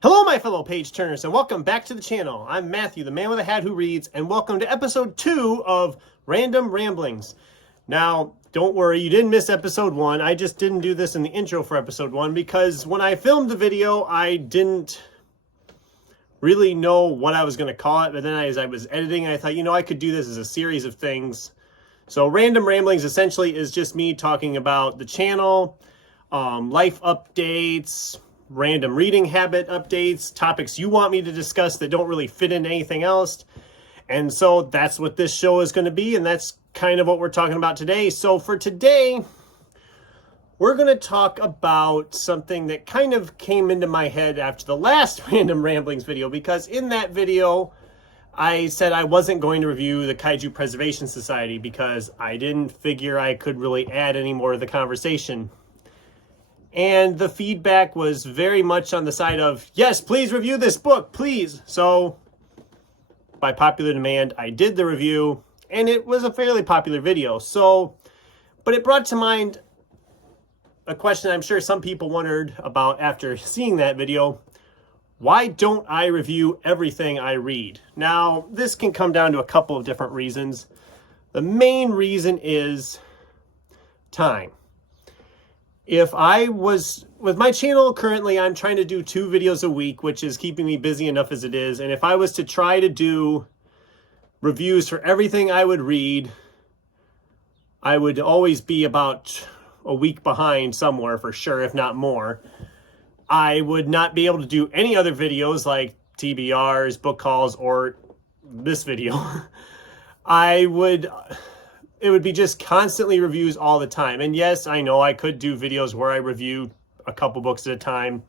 Hello, my fellow page turners, and welcome back to the channel. I'm Matthew, the man with a hat who reads, and welcome to episode 2 of Random Ramblings. Now, don't worry, you didn't miss episode 1. I just didn't do this in the intro for episode 1 because when I filmed the video, I didn't really know what I was going to call it. But then as I was editing, I thought, I could do this as a series of things. So Random Ramblings essentially is just me talking about the channel, life updates, random reading habit updates, topics you want me to discuss that don't really fit into anything else. And so that's what this show is going to be, and that's kind of what we're talking about today. So for today, we're going to talk about something that kind of came into my head after the last Random Ramblings video, because in that video, I said I wasn't going to review the Kaiju Preservation Society because I didn't figure I could really add any more to the conversation. And the feedback was very much on the side of, yes, please review this book, please. So by popular demand, I did the review, and it was a fairly popular video. But it brought to mind a question I'm sure some people wondered about after seeing that video. Why don't I review everything I read? Now, this can come down to a couple of different reasons. The main reason is time. If I was, with my channel currently, I'm trying to do 2 videos a week, which is keeping me busy enough as it is. And if I was to try to do reviews for everything I would read, I would always be about a week behind somewhere for sure, if not more. I would not be able to do any other videos like TBRs, book hauls, or this video. It would be just constantly reviews all the time. And yes, I know I could do videos where I review a couple books at a time,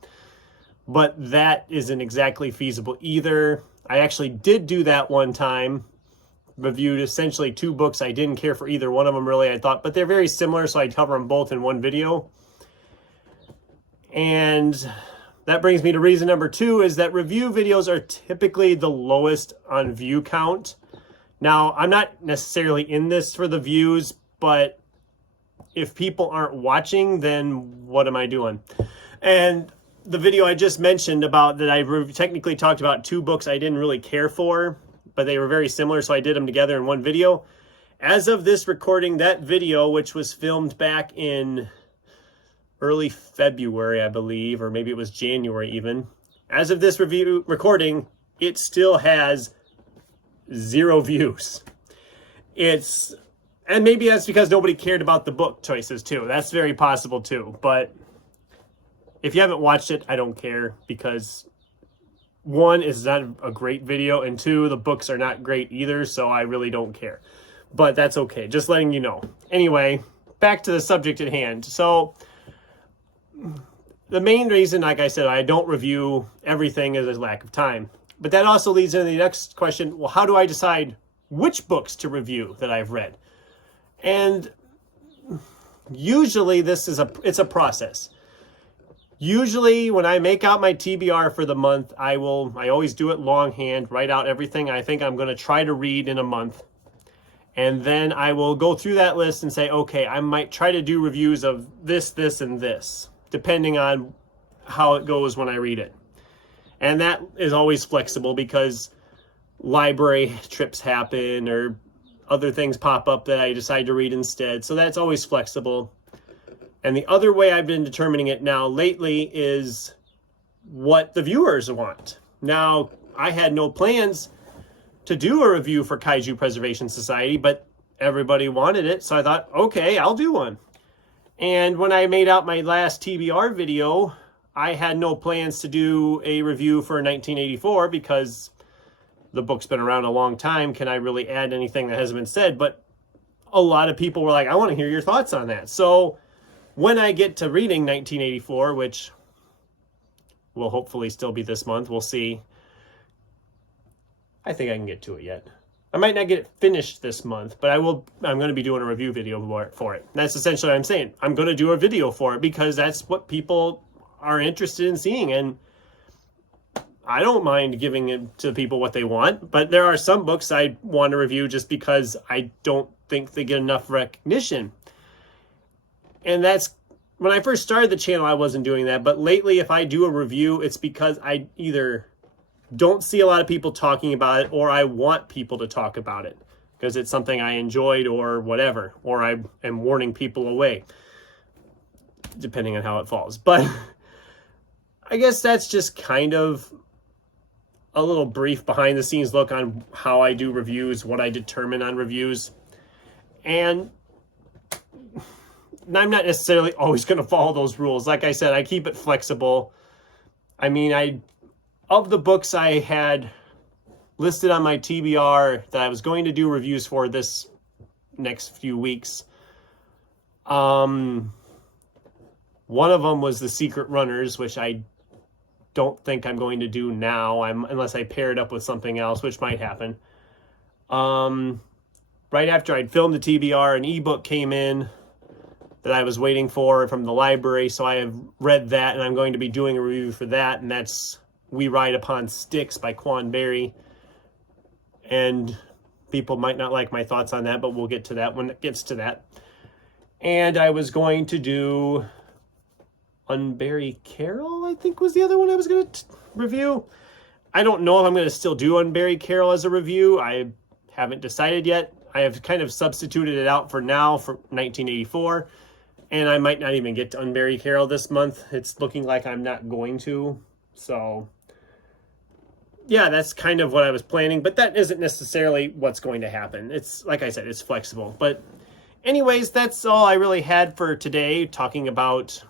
but that isn't exactly feasible either. I actually did do that one time, reviewed essentially 2 books. I didn't care for either one of them really, I thought, but they're very similar, so I'd cover them both in one video. And that brings me to reason number 2, is that review videos are typically the lowest on view count. Now, I'm not necessarily in this for the views, but if people aren't watching, then what am I doing? And the video I just mentioned about that I technically talked about 2 books I didn't really care for, but they were very similar, so I did them together in one video. As of this recording, that video, which was filmed back in early February, I believe, or maybe it was January even. As of this recording, it still has 0 views. And maybe that's because nobody cared about the book choices too. That's very possible too. But if you haven't watched it, I don't care, because 1, it's not a great video, and 2, the books are not great either, so I really don't care. But that's okay, just letting you know. Anyway, back to the subject at hand. So the main reason, like I said, I don't review everything is a lack of time. But that also leads into the next question. Well, how do I decide which books to review that I've read? And usually it's a process. Usually when I make out my TBR for the month, I always do it longhand, write out everything I think I'm going to try to read in a month. And then I will go through that list and say, okay, I might try to do reviews of this, this, and this, depending on how it goes when I read it. And that is always flexible because library trips happen or other things pop up that I decide to read instead. So that's always flexible. And the other way I've been determining it now lately is what the viewers want. Now, I had no plans to do a review for Kaiju Preservation Society, but everybody wanted it. So I thought, okay, I'll do one. And when I made out my last TBR video, I had no plans to do a review for 1984 because the book's been around a long time. Can I really add anything that hasn't been said? But a lot of people were like, I want to hear your thoughts on that. So when I get to reading 1984, which will hopefully still be this month, we'll see. I think I can get to it yet. I might not get it finished this month, but I'm going to be doing a review video for it. That's essentially what I'm saying. I'm going to do a video for it because that's what people are interested in seeing, and I don't mind giving it to people what they want, but there are some books I want to review just because I don't think they get enough recognition. And that's when I first started the channel, I wasn't doing that. But lately, if I do a review, it's because I either don't see a lot of people talking about it, or I want people to talk about it because it's something I enjoyed or whatever, or I am warning people away, depending on how it falls. But I guess that's just kind of a little brief behind the scenes look on how I do reviews, what I determine on reviews. And I'm not necessarily always going to follow those rules. Like I said, I keep it flexible. I mean, of the books I had listed on my TBR that I was going to do reviews for this next few weeks, one of them was The Secret Runners, which I don't think I'm going to do now, unless I pair it up with something else, which might happen. Right after I'd filmed the TBR, an ebook came in that I was waiting for from the library, so I have read that, and I'm going to be doing a review for that, and that's We Ride Upon Sticks by Quan Berry. And people might not like my thoughts on that, but we'll get to that when it gets to that. And I was going to do Unbury Carol, I think was the other one I was going to review. I don't know if I'm going to still do Unbury Carol as a review. I haven't decided yet. I have kind of substituted it out for now for 1984. And I might not even get to Unbury Carol this month. It's looking like I'm not going to. So, yeah, that's kind of what I was planning. But that isn't necessarily what's going to happen. It's, like I said, it's flexible. But anyways, that's all I really had for today, talking about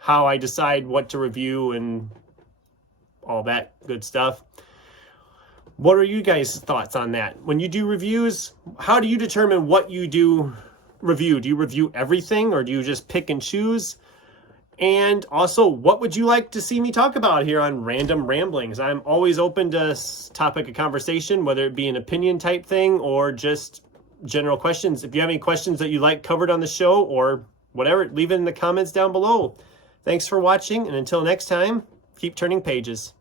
how I decide what to review and all that good stuff. What are you guys' thoughts on that? When you do reviews, how do you determine what you do review? Do you review everything, or do you just pick and choose? And also, what would you like to see me talk about here on Random Ramblings? I'm always open to topic of conversation, whether it be an opinion type thing or just general questions. If you have any questions that you like covered on the show or whatever, leave it in the comments down below. Thanks for watching, and until next time, keep turning pages.